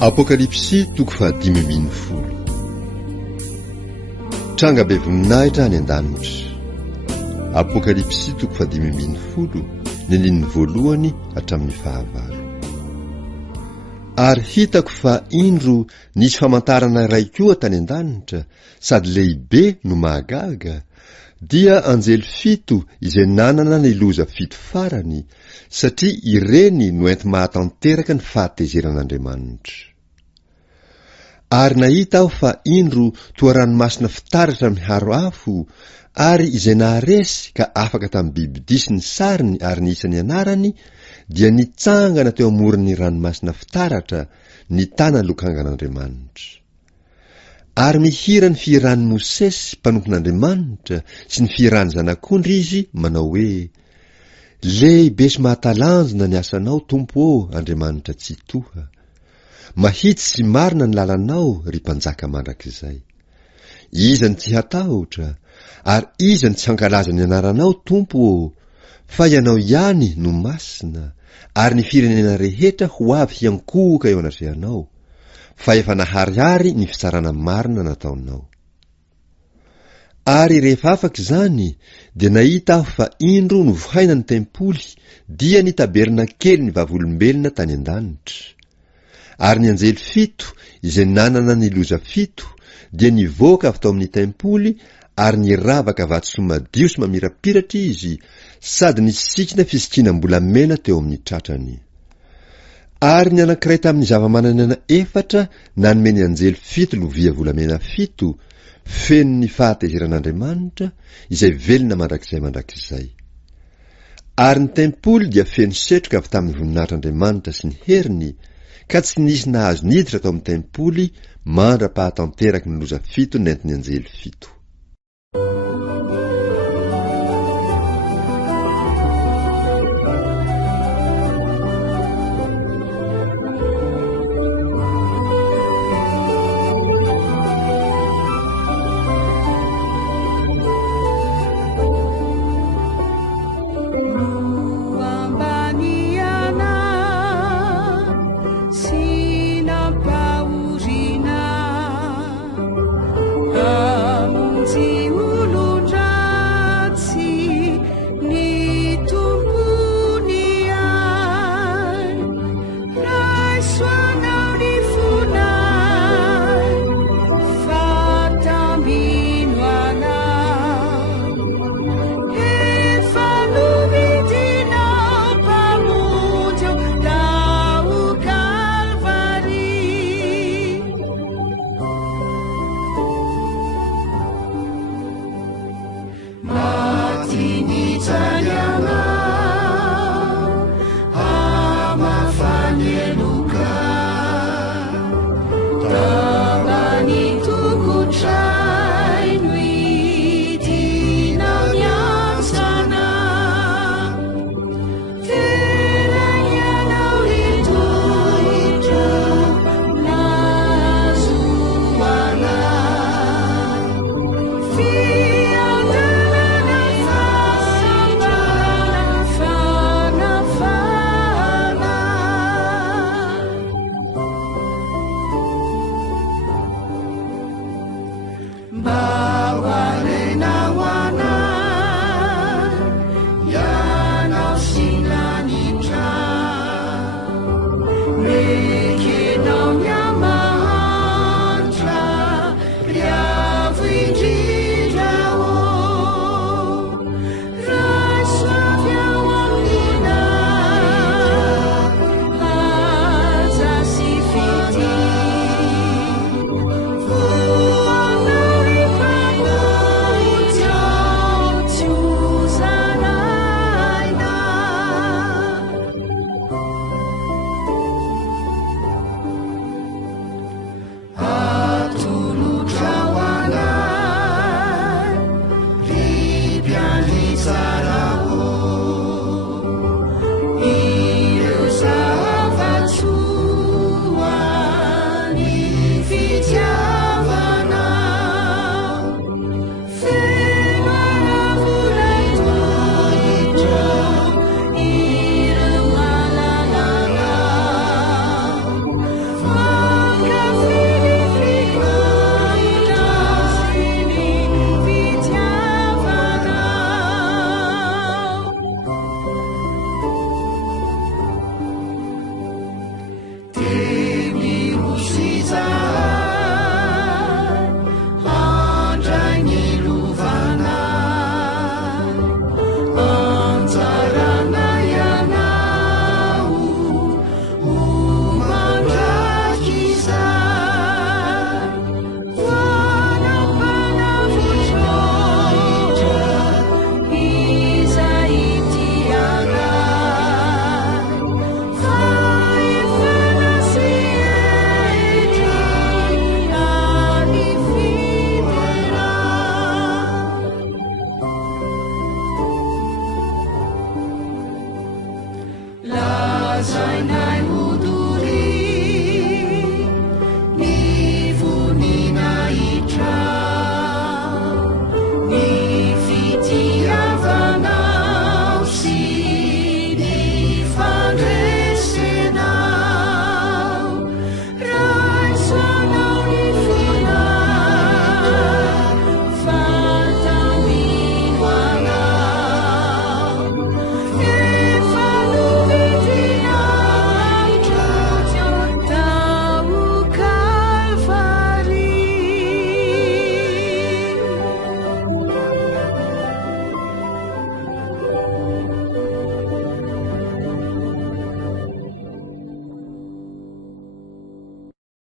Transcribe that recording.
Apokalipsy toko fa 5:10. Tranga be voninahitra any an-danitra. Apokalipsy toko fa 5:10, ny andininy voalohany hatramin'ny 9. Ary hitako fa indro nisy famantarana iray koa tany an-danitra, sady lehibe no mahagaga, dia anjely 7 izay nanana ny loza 7 farany, satria ireny no enti mahatanteraka ny fahatezeran'Andriamanitra. Ary nahita aho fa indro toa ranomasina fitaratra miharo afo, ary izay naharesy ka afaka tamin'ny bibidia sy ny sariny ary ny isany anarany, dia nitsangana teo amoron'ny ranomasina fitaratra, ny tanany lokangan'Andriamanitra. Ary mihira ny fihiran'ny Mosesy mpanompon'Andriamanitra sy ny fihiran'ny zanak'ondry izy, manao hoe: lehibe sy mahatalanjona ny asanao, Tompo ô Andriamanitra tsy toha. Mahitsy sy marina ny lalanao, ry mpanjaka mandrakizay. Iza ny tsy hatahotra, ary iza ny tsy hankalaza ny anaranao, Tompo ô, fa ianao ihany no masina, ary ny firenena rehetra ho avy hiankohoka eo anatrehanao, fa efa naharihary ny fitsarana marina nataonao. Ary rehefa afaka izany, dia nahita aho fa indro no vohaina ny tempoly, dia ny taberna kely ny vavolombelona tany an-danitra. Ary ny anjely 7 izay nanana ny loza 7 dia nivoaka avy tao amin'ny tempoly, ary niravaka vatosoa madio sy mamirapiratra izy, sady nisikina fisikinam-bolamena teo amin'ny tratrany. Ary ny anankiray tamin'ny zava-manan'aina 4 nanome ny anjely 7 lovia volamena 7, feno ny fahatezeran'Andriamanitra izay velona mandrakizay. Ary ny tempoly dia feno setroka avy tamin'ny voninahitr'Andriamanitra sy ny heriny, ka tsy nisy nahazo niditra tao amin'ny tempoly mandra-pahatanteraky ny loza 7 nentin'ny anjely 7.